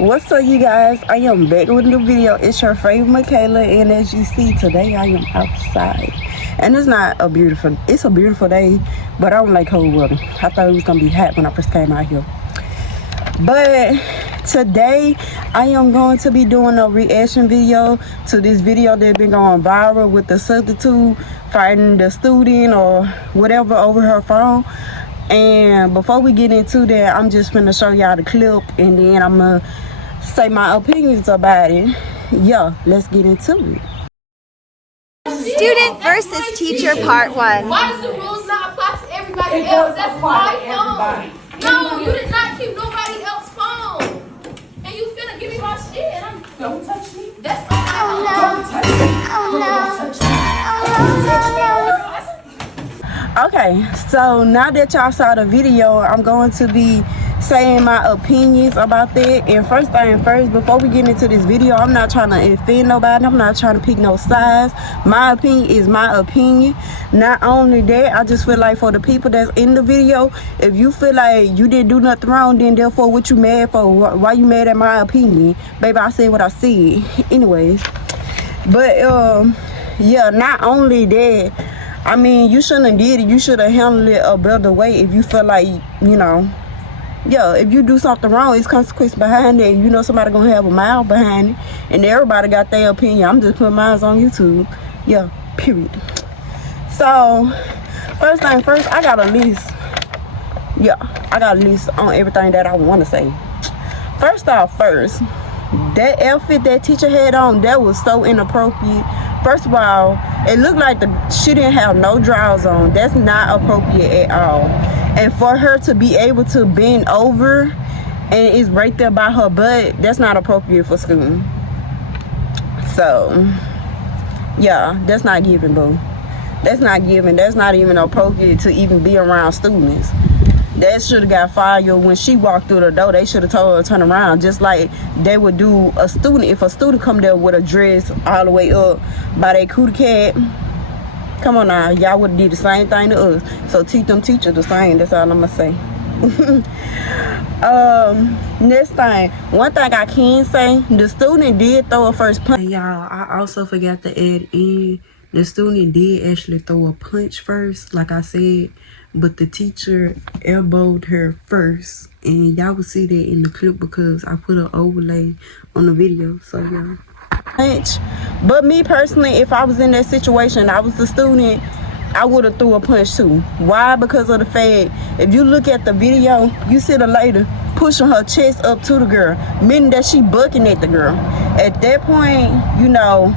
What's up, you guys? I am back with a new video. It's your favorite Michaela, and as you see today, I am outside, and it's a beautiful day, but I don't like cold weather. I thought it was gonna be hot when I first came out here, but today I am going to be doing a reaction video to this video that's been going viral with the substitute fighting the student or whatever over her phone. And before we get into that, I'm just gonna show y'all the clip, and then I'm gonna say my opinions about it. Yeah, let's get into it. Student versus teacher part 1. Why does the rules not apply to everybody else? That's my phone. No, you did not keep nobody else's phone. And you finna give me my shit. And don't touch me. That's my phone. Don't touch me. Okay, so now that y'all saw the video, I'm going to be saying my opinions about that. And first thing first, before we get into this video, I'm not trying to offend nobody. I'm not trying to pick no sides. My opinion is my opinion. Not only that, I just feel like for the people that's in the video, if you feel like you didn't do nothing wrong, then therefore what you mad for? Why you mad at my opinion? Baby, I said what I said. Anyways, but yeah, not only that, I mean, you shouldn't have did it. You should have handled it a better way. If you feel like, you know, yeah, if you do something wrong, it's consequence behind it. You know somebody gonna have a mile behind it, and everybody got their opinion. I'm just putting mine on YouTube. Yeah, period. So first thing first, I got a list. Yeah, I got a list on everything that I want to say. First off, that outfit that teacher had on, that was so inappropriate. First of all, it looked like she didn't have no drawers on. That's not appropriate at all. And for her to be able to bend over and it's right there by her butt, that's not appropriate for school. So yeah, that's not giving, boo. That's not giving. That's not even appropriate to even be around students. That should have got fired when she walked through the door. They should have told her to turn around, just like they would do a student. If a student come there with a dress all the way up by their cootie cat, come on now, y'all would have did the same thing to us. So teach them teachers the same. That's all I'm gonna say. Next thing, one thing I can say, the student did throw a first punch. Y'all, I also forgot to add in, the student did actually throw a punch first, like I said, but the teacher elbowed her first, and y'all will see that in the clip because I put an overlay on the video. So yeah, punch. But me personally, if I was in that situation, I was the student, I would have threw a punch too. Why? Because of the fact, if you look at the video, you see the lady pushing her chest up to the girl, meaning that she bucking at the girl. At that point, you know,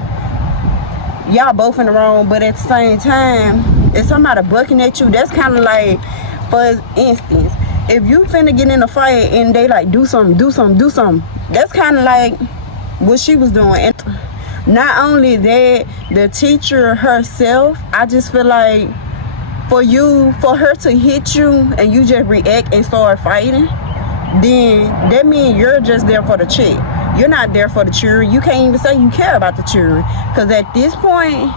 y'all both in the wrong, but at the same time, if somebody bucking at you, that's kind of like, for instance, if you finna get in a fight and they like do something, that's kind of like what she was doing. And not only that, the teacher herself, I just feel like for her to hit you and you just react and start fighting, then that means you're just there for the chick. You're not there for the children. You can't even say you care about the children, because at this point,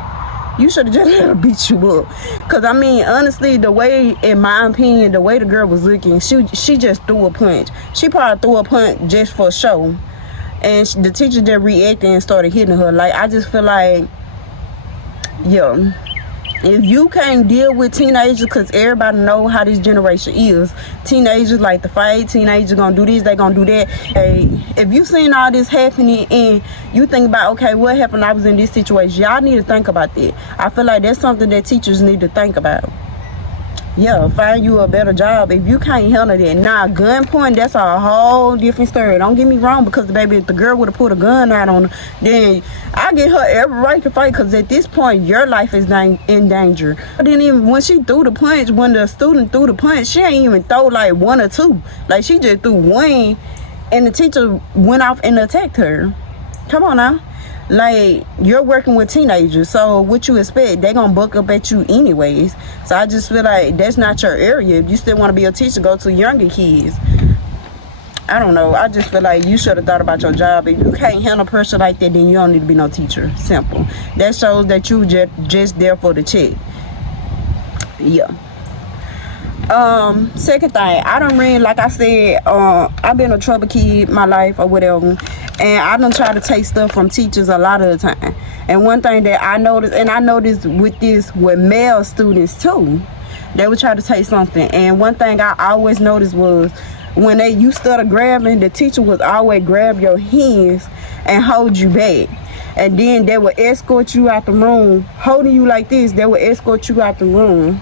you should have just let her beat you up. Because I mean, honestly, the way, in my opinion, the way the girl was looking, she just threw a punch. She probably threw a punch just for show, and the teacher just reacted and started hitting her. Like, I just feel like, yeah, if you can't deal with teenagers, because everybody know how this generation is, teenagers like to fight, teenagers gonna do this, they gonna do that. Hey, if you seen all this happening and you think about, okay, what happened, I was in this situation, y'all need to think about that. I feel like that's something that teachers need to think about. Yeah, find you a better job if you can't handle that. Now, gunpoint, that's a whole different story. Don't get me wrong, because baby, if the girl would have put a gun out on her, then I get her every right to fight, because at this point, your life is in danger. Then even when she threw the punch, when the student threw the punch, she ain't even throw like one or two. Like, she just threw one, and the teacher went off and attacked her. Come on now. Like, you're working with teenagers, so what you expect? They gonna buck up at you anyways. So I just feel like that's not your area. If you still want to be a teacher, go to younger kids. I don't know, I just feel like you should have thought about your job. If you can't handle pressure like that, then you don't need to be no teacher. Simple. That shows that you just there for the check. Yeah. Second thing, I don't really, like I said, I've been a trouble kid my life or whatever, and I don't try to take stuff from teachers a lot of the time. And one thing that I noticed, and I noticed with male students too, they would try to take something. And one thing I always noticed was when you started grabbing, the teacher would always grab your hands and hold you back. And then they would escort you out the room, holding you like this. They would escort you out the room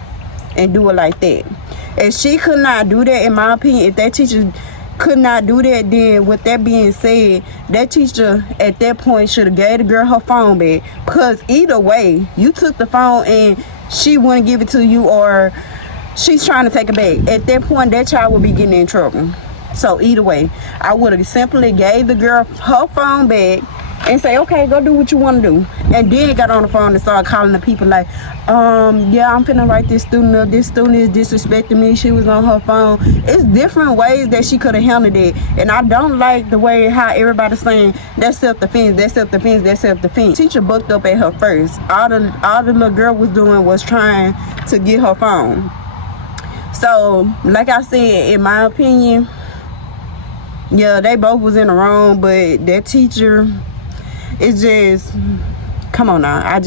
and do it like that. If she could not do that, in my opinion, if that teacher could not do that, then with that being said, that teacher at that point should have gave the girl her phone back. Because either way, you took the phone and she wouldn't give it to you, or she's trying to take it back. At that point, that child would be getting in trouble. So either way, I would have simply gave the girl her phone back and say, okay, go do what you want to do. And then got on the phone and started calling the people like, yeah, I'm finna write this student up. This student is disrespecting me. She was on her phone. It's different ways that she could have handled it. And I don't like the way how everybody's saying, that's self-defense, that's self-defense, that's self-defense. Teacher bucked up at her first. All the little girl was doing was trying to get her phone. So, like I said, in my opinion, yeah, they both was in the wrong, but that teacher, it's just, come on now,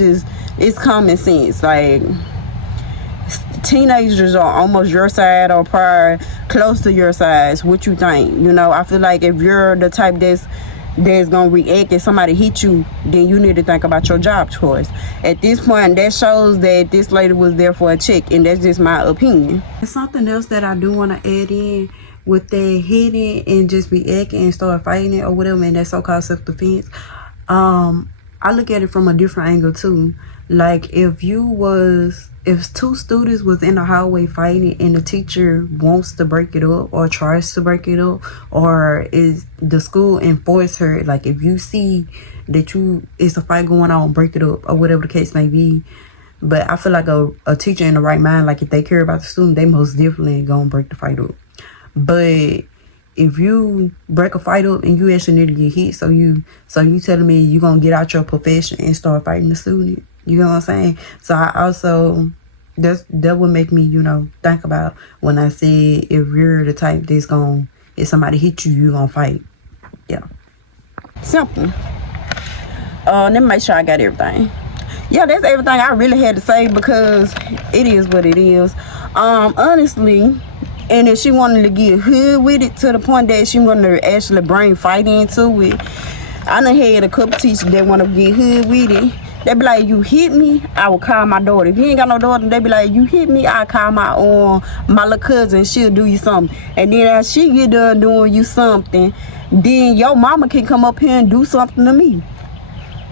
it's common sense. Like, teenagers are almost your side or probably close to your size. What you think? You know, I feel like if you're the type that's gonna react if somebody hit you, then you need to think about your job choice. At this point, that shows that this lady was there for a check, and that's just my opinion. There's something else that I do want to add in with that hitting and just reacting and start fighting it or whatever, and that's so-called self-defense. I look at it from a different angle too. Like if two students was in the hallway fighting and the teacher wants to break it up or tries to break it up, or is the school enforce her, like if you see that it's a fight going on, break it up or whatever the case may be. But I feel like a teacher in the right mind, like if they care about the student, they most definitely gonna break the fight up. But if you break a fight up and you actually need to get hit, so you telling me you gonna get out your profession and start fighting the student? You know what I'm saying? So I also, that would make me, you know, think about when I say if you're the type that's if somebody hit you, you gonna fight. Yeah. Simple. Let me make sure I got everything. Yeah, that's everything I really had to say because it is what it is. Honestly, and if she wanted to get hood with it to the point that she wanted to actually bring fight into it, I done had a couple teachers that want to get hood with it. They be like, you hit me, I will call my daughter. If you ain't got no daughter, they be like, you hit me, I'll call my little cousin, she'll do you something. And then as she get done doing you something, then your mama can come up here and do something to me.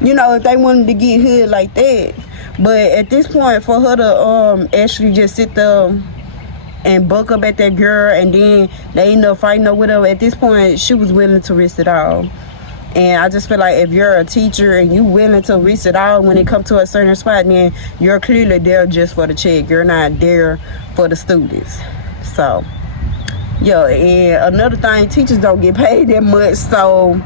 You know, if they wanted to get hood like that. But at this point, for her to actually just sit there and buck up at that girl, and then they end up fighting or whatever, at this point, she was willing to risk it all. And I just feel like if you're a teacher and you willing to risk it all when it comes to a certain spot, then you're clearly there just for the check. You're not there for the students. So, yeah, and another thing, teachers don't get paid that much, so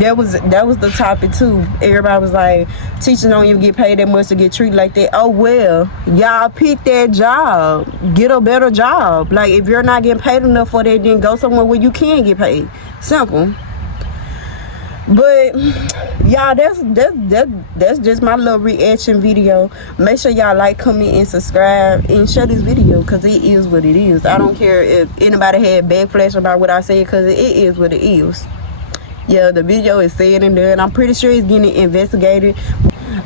that was the topic too. Everybody was like, teachers don't even get paid that much to get treated like that. Oh well, y'all pick that job, get a better job. Like if you're not getting paid enough for that, then go somewhere where you can get paid. Simple. But y'all, that's just my little reaction video. Make sure y'all like, comment, and subscribe, and share this video because it is what it is. I don't care if anybody had backlash about what I said because it is what it is. Yeah, the video is said and done. I'm pretty sure it's getting investigated.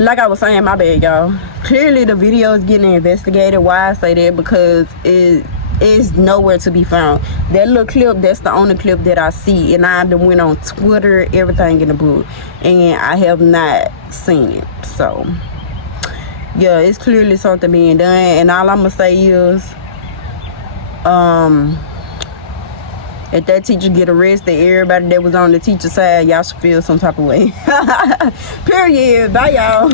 Like I was saying, my bad, y'all. Clearly, the video is getting investigated. Why I say that? Because it is nowhere to be found. That little clip, that's the only clip that I see. And I done went on Twitter, everything in the book. And I have not seen it. So, yeah, it's clearly something being done. And all I'm going to say is, if that teacher get arrested, everybody that was on the teacher side, y'all should feel some type of way. Period. Bye, y'all.